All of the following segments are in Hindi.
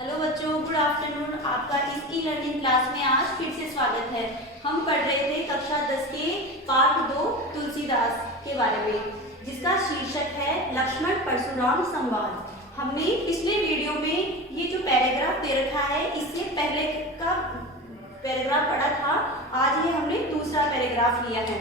हेलो बच्चों, गुड आफ्टरनून। आपका इस ई लर्निंग क्लास में आज फिर से स्वागत है। हम पढ़ रहे थे कक्षा 10 के पाठ 2 तुलसीदास के बारे में, जिसका शीर्षक है लक्ष्मण परशुराम संवाद। हमने पिछले वीडियो में ये जो पैराग्राफ दे रखा है, इससे पहले का पैराग्राफ पढ़ा था। आज ये हमने दूसरा पैराग्राफ लिया है,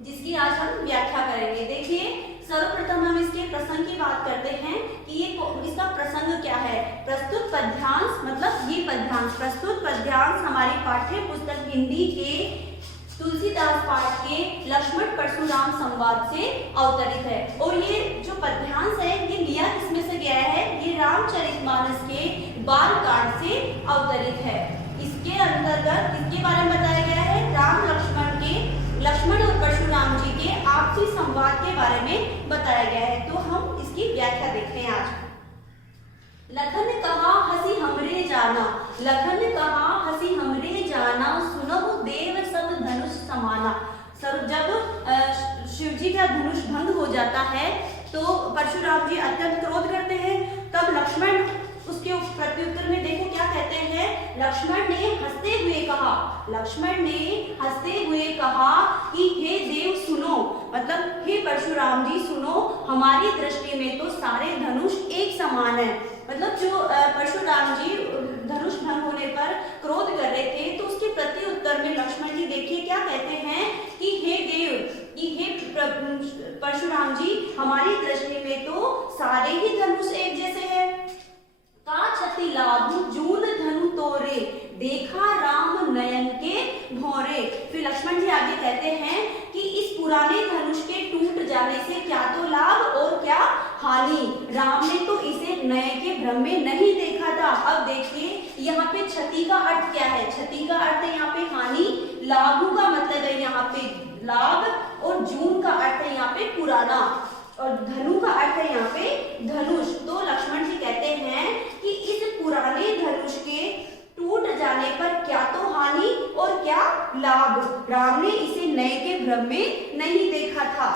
जिसकी आज हम व्याख्या करेंगे। देखिए, सर्वप्रथम हम इसके प्रसंग की बात करते हैं कि ये इसका प्रसंग क्या है। प्रस्तुत पद्यांश मतलब ये पद्यांश, प्रस्तुत पद्यांश हमारी पाठ्य पुस्तक हिंदी के तुलसीदास पाठ के लक्ष्मण परशुराम संवाद से अवतरित है। और ये जो पद्यांश है, ये लिया किसमें से गया है? ये रामचरितमानस के बालकांड से अवतरित है। इसके अंतर्गत इसके बारे में बताया गया है लक्ष्मण और परशुराम जी के आपसी संवाद के बारे में बताया गया है। तो हम इसकी व्याख्या देखते हैं आज। लखन ने कहा हंसी हमरे जाना, लखन ने कहा हंसी हमरे जाना, सुनहु देव सब धनुष समाना। जब शिव जी का धनुष भंग हो जाता है तो परशुराम जी अत्यंत क्रोध करते हैं। तब लक्ष्मण उसके प्रत्युत्तर में देखो क्या कहते हैं। लक्ष्मण ने हंसते हुए कहा कि हे देव सुनो, मतलब हे परशुराम जी सुनो, हमारी दृष्टि में तो सारे धनुष एक समान है। मतलब जो परशुराम जी धनुष भंग होने पर क्रोध कर रहे थे, तो उसके प्रत्युत्तर में लक्ष्मण जी देखिए क्या कहते हैं कि हे देव, कि हे परशुराम जी, हमारी दृष्टि में तो सारे ही धनुष एक जैसे हैं। का छति लाभु जून धनु तोरे, देखा राम नयन के भौरे। फिर लक्ष्मण जी आगे कहते हैं कि इस पुराने धनुष के टूट जाने से क्या तो लाभ और क्या हानि। राम ने तो इसे नए के भ्रम में नहीं देखा था। अब देखिए यहाँ पे क्षति का अर्थ क्या है। क्षति का अर्थ है यहाँ पे हानि, लाभु का मतलब है यहाँ पे लाभ, और जून का अर्थ है यहाँ पे पुराना, और धनु का अर्थ है यहाँ पे धनुष। तो लक्ष्मण जी कहते हैं कि इस पुराने धनुष के टूट जाने पर क्या तो हानि और क्या लाभ। राम ने इसे नए के भ्रम में नहीं देखा था।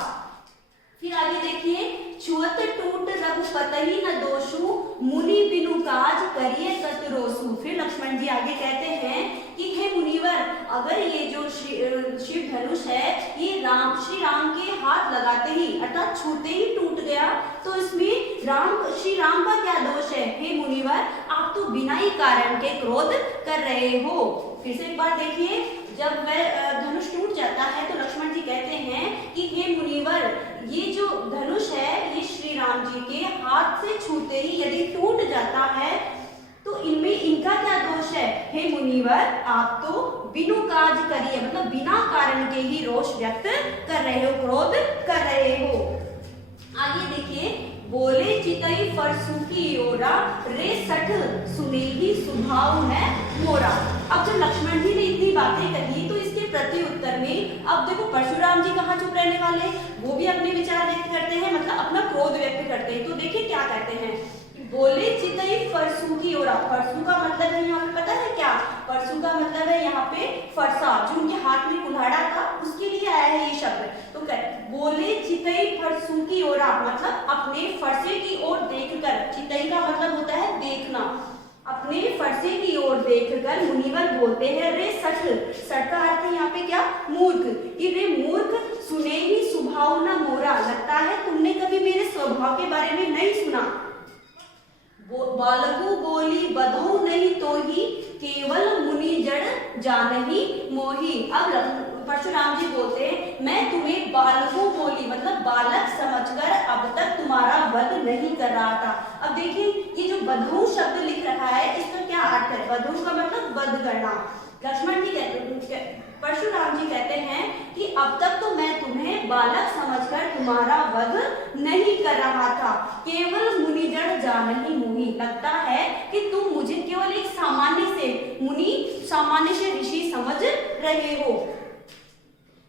फिर आगे देखिए, छुअत टूट रघुपति न दोषु, मुनि बिनु काज करिए कतरोसु। फिर लक्ष्मण जी आगे कहते हैं कि हे मुनिवर, अगर ये जो शिव धनुष है ये श्री राम के हाथ लगाते ही अर्थात छूते ही टूट गया, तो इसमें श्री राम का क्या दोष है? हे मुनिवर, आप तो बिना ही कारण के क्रोध कर रहे हो। फिर से एक बार देखिए, जब वह धनुष टूट जाता है तो लक्ष्मण जी कहते हैं कि हे मुनिवर, ये जो धनुष है ये श्री राम जी के हाथ से छूते ही यदि टूट जाता है तो इनमें इनका क्या दोष है? हे मुनिवर, आप तो बिनु काज करिए, मतलब बिना कारण के ही रोष व्यक्त कर रहे हो, क्रोध कर रहे हो। आगे देखिए, बोले चितई फरसु की ओरा, रे सठ सुनेही सुभाव है मोरा। अब जब लक्ष्मण जी ने इतनी बातें कही तो इसके प्रति उत्तर में अब देखो परशुराम जी कहाँ चुप रहने वाले, वो भी अपने विचार व्यक्त करते हैं, मतलब अपना क्रोध व्यक्त करते हैं। तो देखिए क्या कहते हैं, बोले चितई फरसु की ओरा। फरसु का मतलब है यहाँ पे पता है क्या? फरसु का मतलब है यहाँ पे फरसा, जो उनके हाथ में कुल्हाड़ा था उसके लिए आया है ये शब्द। तो बोले चितई फरसु की ओरा, मतलब अपने फरसे की ओर देखकर। चितई का मतलब होता है देखना। अपने फरसे की ओर देखकर मुनिवर बोलते हैं, रे सठ का अर्थ है यहाँ पे क्या? मूर्ख। कि रे मूर्ख, सुने ही स्वभाव न मोरा, लगता है तुमने कभी मेरे स्वभाव के बारे में नहीं सुना। बालकु बोली बधौ नहीं तो ही, केवल मुनि जड़ जानही मोही। अब परशुराम जी बोलते हैं, मैं तुम्हें बालकु बोली, मतलब बालक समझकर अब तक तुम्हारा वध नहीं कर रहा था। अब देखिए ये जो बधौ शब्द लिख रहा है, इसका क्या अर्थ है? बधौ का मतलब वध करना। लक्ष्मण जी कहते, परशुराम जी कहते हैं कि अब तक तो मैं तुम्हें बालक समझकर तुम्हारा वध नहीं कर रहा था, केवल मुनिजन जानही मोही, लगता है कि तुम मुझे केवल एक सामान्य से मुनि, सामान्य से ऋषि समझ रहे हो।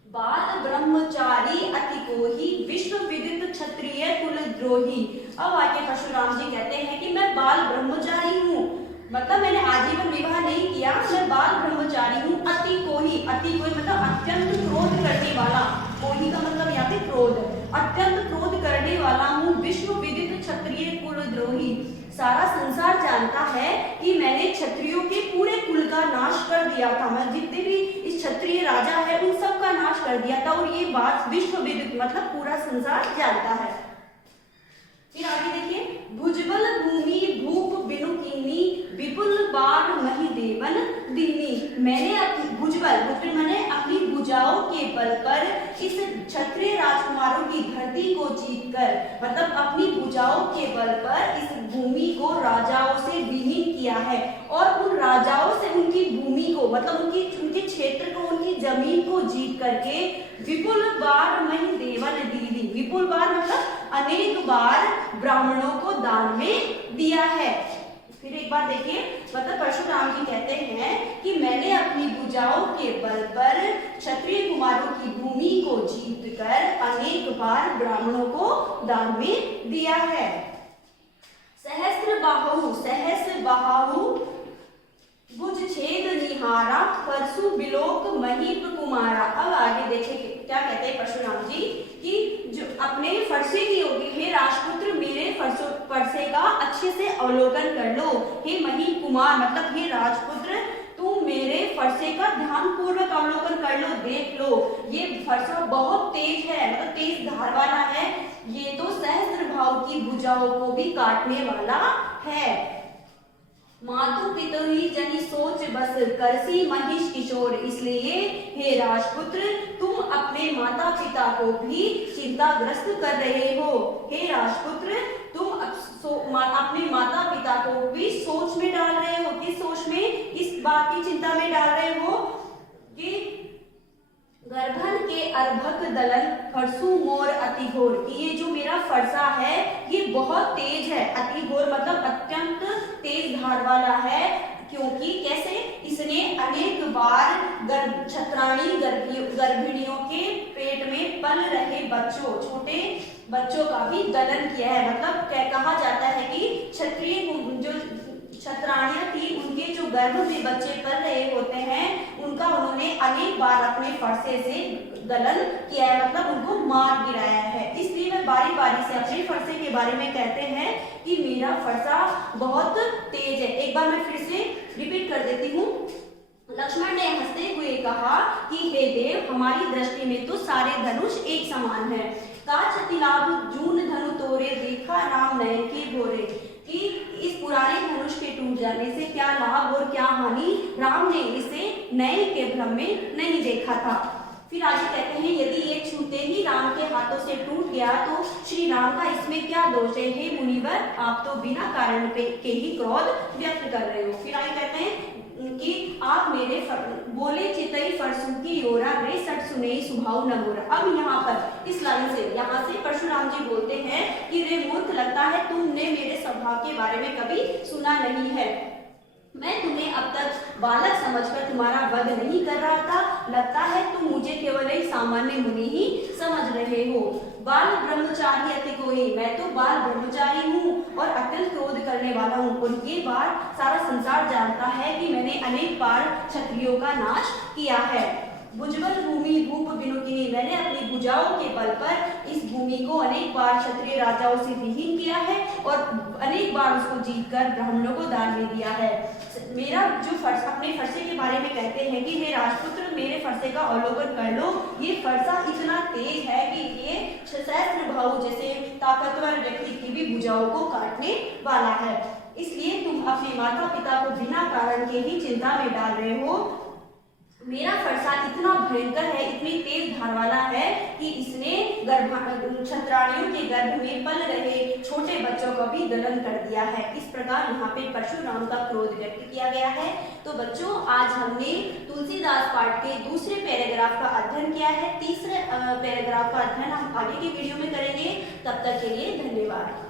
बाल ब्रह्मचारी अति कोही, विश्व विदित क्षत्रिय कुलद्रोही। अब आगे परशुराम जी कहते हैं कि मैं बाल ब्रह्मचारी हूँ, मतलब मैंने आजीवन विवाह नहीं किया, मैं बाल ब्रह्मचारी हूँ। अति कोही, अति कोही मतलब अत्यंत क्रोध करने वाला, कोही का मतलब यहाँ पे क्रोध, अत्यंत क्रोध करने वाला हूँ। विश्व विदित क्षत्रिय कुलद्रोही, सारा संसार जानता है कि मैंने क्षत्रियों के पूरे कुल का नाश कर दिया था, मैं जितने भी इस क्षत्रिय राजा है उन सब का नाश कर दिया था, और ये बात विश्व विदित मतलब पूरा संसार जानता है। फिर आगे देखिए, भुजबल भूमि भूप बिनु कीनी विपुल बार मही देवन दीनी। मैंने अपनी भुजबल मैंने अपनी भुजाओं के बल पर इस क्षत्रिय राजकुमारों की धरती को जीतकर, मतलब अपनी भुजाओं के बल पर इस भूमि को राजाओं से विहीन किया है, और उन राजाओं से उनकी भूमि को मतलब उनके क्षेत्र को, उनकी जमीन को जीत करके विपुल बार मही देवन दीनी। विपुल बार मतलब अनेक बार ब्राह्मणों को दान में दिया है। फिर एक बार देखिए, मतलब परशुराम जी कहते हैं कि मैंने अपनी भुजाओं के बल पर क्षत्रिय कुमारों की भूमि को जीतकर अनेक बार ब्राह्मणों को दान में दिया है। सहस्र बाहु भुज छेद निहारा परसु बिलोक महीप कुमारा। अब आगे देखिए क्या कहते हैं परशुराम जी कि जो अपने फरसे की होगी, हे राजपुत्र मेरे फरसे का अच्छे से अवलोकन कर लो। हे महीप कुमार मतलब हे राजपुत्र तुम मेरे फरसे का ध्यान पूर्वक अवलोकन कर लो, देख लो, ये फरसा बहुत तेज है, मतलब तेज धार वाला है, ये तो सहस्त्र भाव की भुजाओं को भी काटने वाला है। मातु पितुहि जनि सोच बस करसी महिष किशोर। इसलिए हे राजपुत्र तुम अपने माता पिता को भी चिंताग्रस्त कर रहे हो। हे राजपुत्र तुम अपने माता पिता को भी सोच में डाल रहे हो। किस सोच में? इस बात की चिंता में डाल रहे हो कि गर्भन के अर्भक दलन फरसु मोर अति घोर, कि ये जो मेरा फरसा है ये बहुत तेज है। अति घोर मतलब अत्यंत तेज धार वाला है, क्योंकि कैसे? इसने अनेक बार छत्राणी गर्भिणियों के पेट में पल रहे बच्चों, छोटे बच्चों का भी दलन किया है। मतलब कहा जाता है कि क्षत्रिय जो छत्राणियां थी उनके जो गर्भ में बच्चे पल रहे होते हैं उनका उन्होंने अनेक बार अपने फरसे से दलन किया है, मतलब उनको मार गिराया है। इसलिए वह बारी बारी से अपने फरसे के बारे में कहते हैं कि मेरा फरसा बहुत तेज है। एक बार मैं फिर से रिपीट कर देती हूँ। लक्ष्मण ने हंसते हुए कहा कि हे देव हमारी दृष्टि में तो सारे धनुष एक समान है। काच तिलाब जून धनु तोरे देखा राम नयन के भोरे, कि इस पुराने धनुष के टूट जाने से क्या लाभ और क्या हानि, राम ने इसे नए के भ्रम में नहीं देखा था। फिर आगे कहते हैं यदि ये छूते ही राम के हाथों से टूट गया तो श्री राम का इसमें क्या दोष है? हे मुनिवर आप तो बिना कारण के ही क्रोध व्यक्त कर रहे हो। फिर आगे कहते हैं कि आप मेरे बोले चितई फरसु की ओरा रे सट सुने सुभाव नगोरा। अब यहाँ पर इस लाइन से यहाँ से परशुराम जी बोलते हैं कि रे मूर्ख लगता है तुमने मेरे स्वभाव के बारे में कभी सुना नहीं है। मैं तुम्हें अब तक बालक समझकर तुम्हारा वध नहीं कर रहा था, लगता है तुम मुझे केवल एक सामान्य मुनि ही समझ रहे हो। बाल ब्रह्मचारी अति कोई, मैं तो बाल ब्रह्मचारी हूँ और अत्यंत क्रोध करने वाला हूँ, और ये बात सारा संसार जानता है कि मैंने अनेक बार क्षत्रियों का नाश किया है। भुजबल भूमि भूप बिनुकिनी, मैंने अपनी भुजाओं के बल पर इस भूमि को अनेक बार क्षत्रिय राजाओं से विहीन किया है और अनेक बार उसको जीतकर ब्राह्मणों को दान में दिया है। मेरा जो अपने फरसे के बारे में कहते हैं कि हे राजपुत्र मेरे फरसे का अवलोकन कर लो, ये फरसा इतना तेज है कि ये सहस्त्र भाव जैसे ताकतवर व्यक्ति की भी भुजाओं को काटने वाला है। इसलिए तुम अपने माता पिता को बिना कारण के ही चिंता में डाल रहे हो। मेरा फरसा इतना भयंकर है, इतनी तेज धार वाला है कि इसने छत्राणियों के गर्भ में पल रहे छोटे बच्चों का भी दलन कर दिया है। इस प्रकार यहाँ पे परशुराम का क्रोध व्यक्त किया गया है। तो बच्चों आज हमने तुलसीदास पाठ के दूसरे पैराग्राफ का अध्ययन किया है। तीसरे पैराग्राफ का अध्ययन हम आगे की वीडियो में करेंगे। तब तक के लिए धन्यवाद।